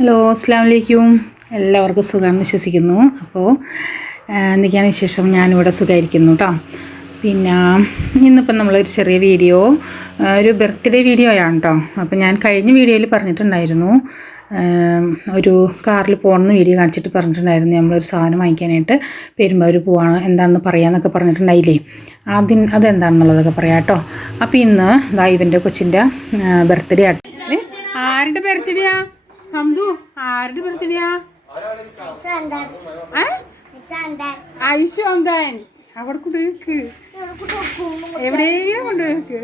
Hello, അസ്സലാമു അലൈക്കും. എല്ലാവർക്കും സുഖമാണെന്ന് വിശ്വസിക്കുന്നു. അപ്പോൾ എന്തൊക്കെയാണ് വിശേഷം? ഞാനിവിടെ സുഖമായിരിക്കുന്നു കേട്ടോ. പിന്നെ ഇന്നിപ്പം നമ്മളൊരു ചെറിയ വീഡിയോ, ഒരു ബർത്ത്ഡേ വീഡിയോ ആണ് കേട്ടോ. അപ്പോൾ ഞാൻ കഴിഞ്ഞ വീഡിയോയിൽ പറഞ്ഞിട്ടുണ്ടായിരുന്നു, ഒരു കാറിൽ പോകുന്ന വീഡിയോ കാണിച്ചിട്ട് പറഞ്ഞിട്ടുണ്ടായിരുന്നു നമ്മളൊരു സാധനം വാങ്ങിക്കാനായിട്ട് പെരുമ്പാവൂർ പോവാണ്, എന്താണെന്ന് പറയാമെന്നൊക്കെ പറഞ്ഞിട്ടുണ്ടായില്ലേ. അതെന്താണെന്നുള്ളതൊക്കെ പറയാം കേട്ടോ. അപ്പോൾ ഇന്ന് ഇവൻ്റെ കൊച്ചിൻ്റെ ബർത്ത്ഡേ ആട്ടോ. ആരുടെ ബർത്ത്ഡേയാ ഹംദു? ആരുടെ ബർത്ത്ഡേയാ? ഐശോന്താൻ. അവിടെ കൊണ്ടുപോയിക്ക്, എവിടെയും കൊണ്ടുപോയിക്ക്.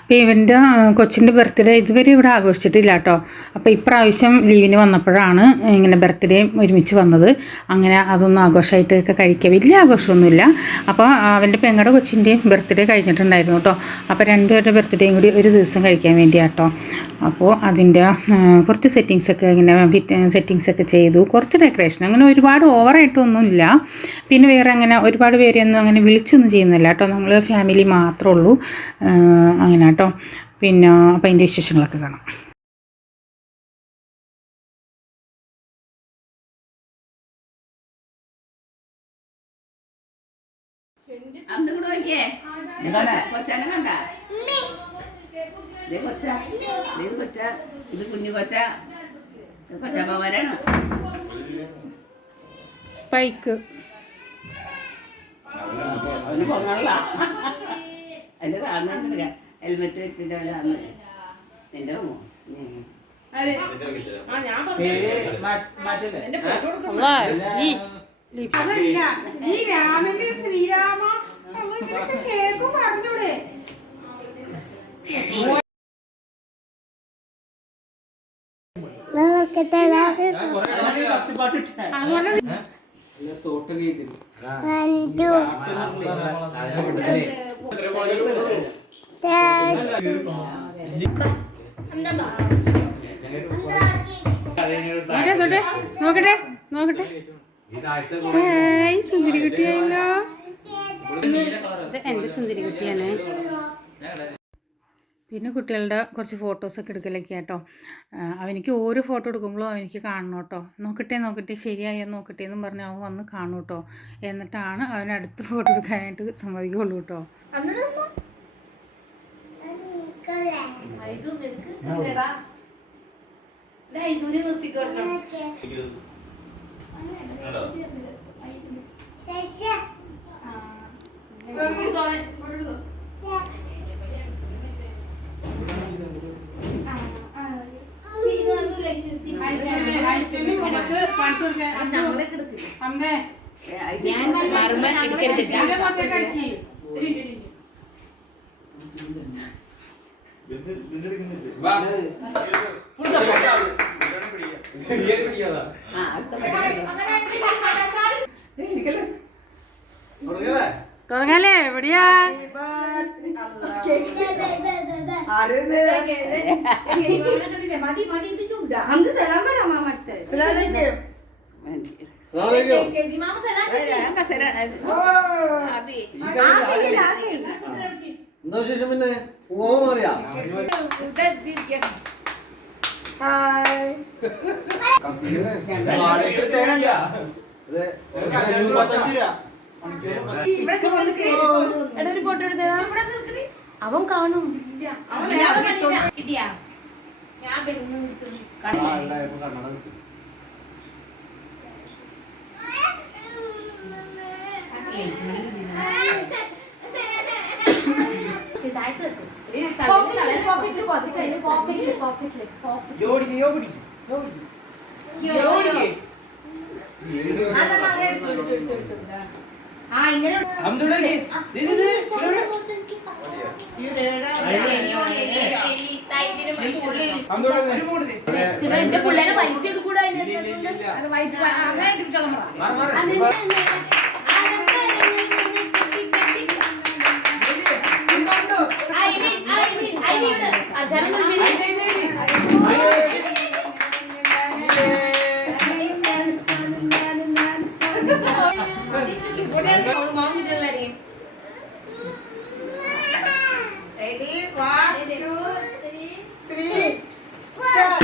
അപ്പോൾ ഇവൻ്റെ കൊച്ചിൻ്റെ ബർത്ത്ഡേ ഇതുവരെ ഇവിടെ ആഘോഷിച്ചിട്ടില്ല കേട്ടോ. അപ്പോൾ ഇപ്രാവശ്യം ലീവിന് വന്നപ്പോഴാണ് ഇങ്ങനെ ബർത്ത്ഡേ ഒരുമിച്ച് വന്നത്. അങ്ങനെ അതൊന്നും ആഘോഷമായിട്ടൊക്കെ കഴിക്കുക, വലിയ ആഘോഷമൊന്നുമില്ല. അപ്പോൾ അവൻ്റെ പെങ്ങളുടെ കൊച്ചിൻ്റെയും ബർത്ത്ഡേ കഴിഞ്ഞിട്ടുണ്ടായിരുന്നു കേട്ടോ. അപ്പോൾ രണ്ടുപേരുടെ ബർത്ത്ഡേയും കൂടി ഒരു ദിവസം കഴിക്കാൻ വേണ്ടിയാണ് കേട്ടോ. അപ്പോൾ അതിൻ്റെ കുറച്ച് സെറ്റിങ്സൊക്കെ ചെയ്തു, കുറച്ച് ഡെക്കറേഷൻ, അങ്ങനെ ഒരുപാട് ഓവറായിട്ടൊന്നുമില്ല. പിന്നെ വേറെ അങ്ങനെ ഒരുപാട് പേരെയൊന്നും അങ്ങനെ വിളിച്ചൊന്നും ചെയ്യുന്നില്ല കേട്ടോ. നമ്മൾ ഫാമിലി മാത്രമേ ഉള്ളൂ അങ്ങനെ കേട്ടോ. പിന്നെ അപ്പം അതിൻ്റെ വിശേഷങ്ങളൊക്കെ കാണാം. ഇത് കുഞ്ഞു കൊച്ചാണ് സ്പൈക്ക്. അതിന്റെ താഴ്ന്നില്ല, ഹെൽമെറ്റ് വെച്ചിട്ട് നിന്റെ ശ്രീരാമ കേക്കും പറഞ്ഞൂടെ? നോക്കട്ടെ സുന്ദരി കുട്ടിയായല്ലോ. ഇത് എൻ്റെ സുന്ദരി കുട്ടിയാണ്. പിന്നെ കുട്ടികളുടെ കുറച്ച് ഫോട്ടോസൊക്കെ എടുക്കലൊക്കെ കേട്ടോ. അവനിക്ക് ഓരോ ഫോട്ടോ എടുക്കുമ്പോഴും അവനിക്ക് കാണണം കേട്ടോ. നോക്കട്ടെ ശരിയായോ നോക്കട്ടെ എന്നും പറഞ്ഞ് അവൻ വന്ന് കാണും കേട്ടോ. എന്നിട്ടാണ് അവൻ അടുത്ത് ഫോട്ടോ എടുക്കാനായിട്ട് സമ്മതിക്കുള്ളൂ കേട്ടോ. തുടങ്ങാലേ? എവിടെയാ എന്താ വിശേഷം? പിന്നെ അറിയാ ഒരു ഫോട്ടോ എടുത്ത അവൻ കാണും. എന്റെ പിള്ളേരെ വലിച്ചെടുക്കൂടാ. Ready? 1, 2, 3, stop.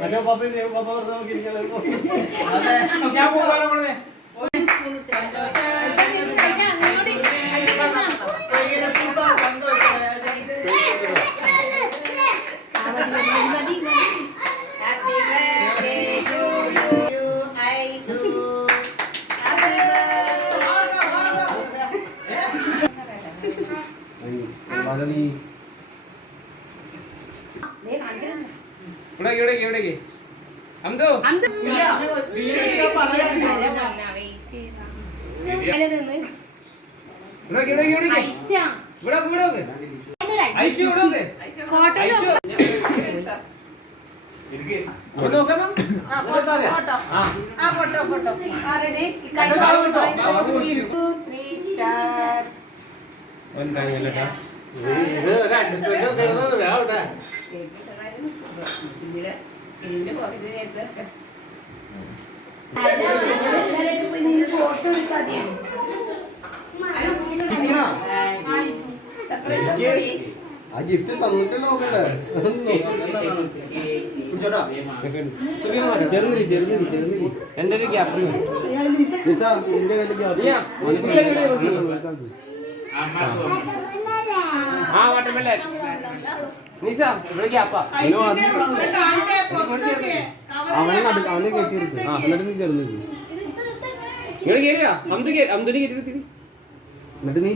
മറ്റേ പപ്പയും ദേവ് പപ്പ വെറുതെ നോക്കിയിരിക്കല്ലോ. ഇവിടേക്ക് അന്തോ ഇതിന്റെ പകുതി നേരത്തെ ആ ഗിഫ്റ്റ് തന്നിട്ടല്ലോ നോക്കണ്ടേ ചെറുന്നിരി ചെറുന്നിരി ചെറുന്നിരി എന്റെ ഒരു ഗ്യാപ്പ് നിസ നിന്റെ ആ വാട്ടർമെലൻ നിസ ഇവിടെ ഗ്യാപ്പാ അവനെ അവനെ കയറ്റിയെടുത്ത് എന്നിട്ട് നീ ചെറുന്നിരി ഇവിടെ കേറിയാ അന്തുനി കയറ്റി എന്നിട്ട് നീ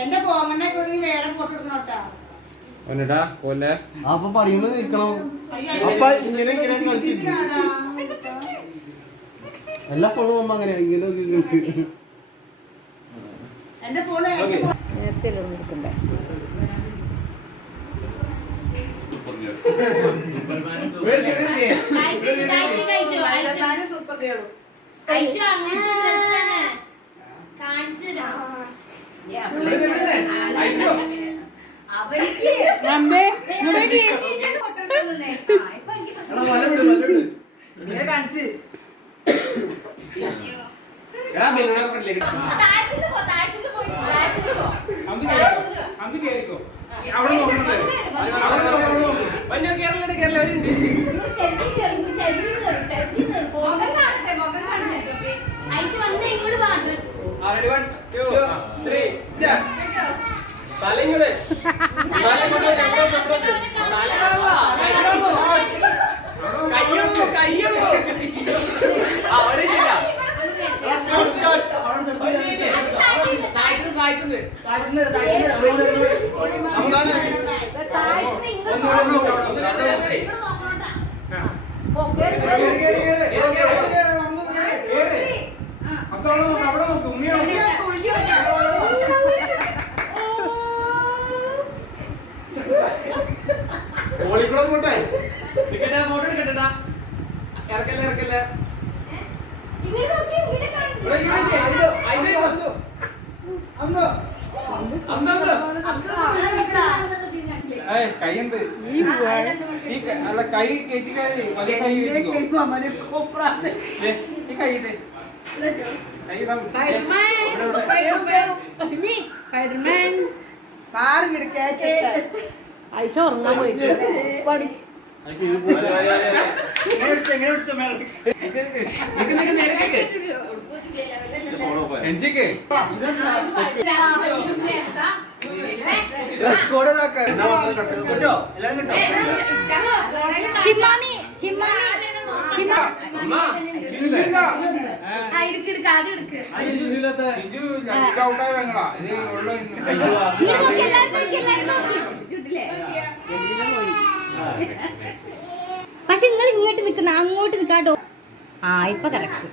എന്റെ കോമണ്ണ വേറെ ഫോട്ടോ എടുക്കണോട്ടാ. അപ്പൊ പറയുമ്പോ നിൽക്കണം അപ്പൊ ഇങ്ങനെ ഇങ്ങനെ കളിച്ചിരിക്കും എല്ലാ ഫോണും പോകുമ്പോ അങ്ങനെ ഇങ്ങനെ എന്റെ ഫോണ് നേരത്തെ എടുക്കണ്ടേ സൂപ്പർ കേളു ഫോട്ടോ എടുക്കട്ടെടാ ഇറക്കല്ല കൈയുണ്ട് അല്ല കൈ കയറ്റി കൈ കൈയിട്ട് ഐഷ ഉറങ്ങാൻ പോയിട്ട് പക്ഷെ നിങ്ങൾ ഇങ്ങോട്ട് നിക്കുന്ന അങ്ങോട്ട് നിക്കാട്ടോ. ആ ഇപ്പൊ കറക്റ്റ്.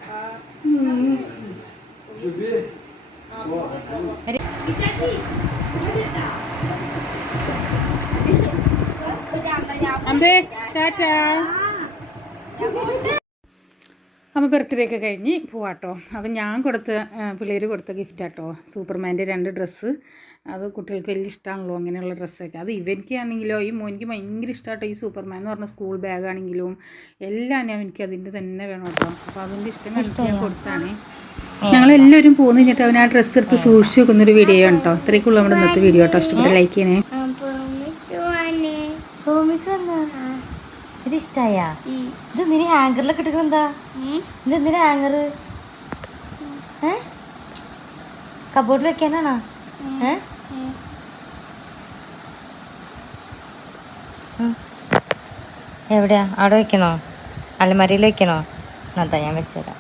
അപ്പോൾ ബർത്ത്ഡേ ഒക്കെ കഴിഞ്ഞ് പോവാട്ടോ. അപ്പം ഞാൻ കൊടുത്ത പിള്ളേർ കൊടുത്ത ഗിഫ്റ്റാട്ടോ സൂപ്പർമാൻ്റെ 2 ഡ്രസ്സ്. അത് കുട്ടികൾക്ക് വലിയ ഇഷ്ടമാണല്ലോ അങ്ങനെയുള്ള ഡ്രസ്സൊക്കെ. അത് ഇവനിക്കാണെങ്കിലോ ഈ മോനിക്ക് ഭയങ്കര ഇഷ്ടമാട്ടോ ഈ സൂപ്പർമാൻ എന്ന് പറഞ്ഞ സ്കൂൾ ബാഗാണെങ്കിലും എല്ലാം എനിക്ക് അതിൻ്റെ തന്നെ വേണം കേട്ടോ. അപ്പോൾ അതിൻ്റെ ഇഷ്ടം കണ്ടിട്ട് ഞാൻ കൊടുത്താണ്. ഞങ്ങളെല്ലാവരും പോന്നു കഴിഞ്ഞിട്ട് അവൻ ആ ഡ്രസ്സ് എടുത്ത് സൂക്ഷിച്ച് വെക്കുന്നൊരു വീഡിയോ ആണ് കേട്ടോ. ഇത്രയൊക്കെയുള്ള നമ്മുടെ ഇന്നത്തെ വീഡിയോ കേട്ടോ. ഇഷ്ടപ്പെട്ട ലൈക്ക് ചെയ്യണേ. ഇത് ഇഷ്ടായ ഇത് എന്തിനു ഹാങ്കറിലൊക്കെ ഇട്ടിട്ടെന്താ ഇത് എന്തിനാ ഹാങ്കർ കബോർഡിൽ വെക്കാനാണോ എവിടെയാ അവിടെ വെക്കണോ അലമാരയിൽ വെക്കണോ അതാ ഞാൻ വെച്ചുതരാം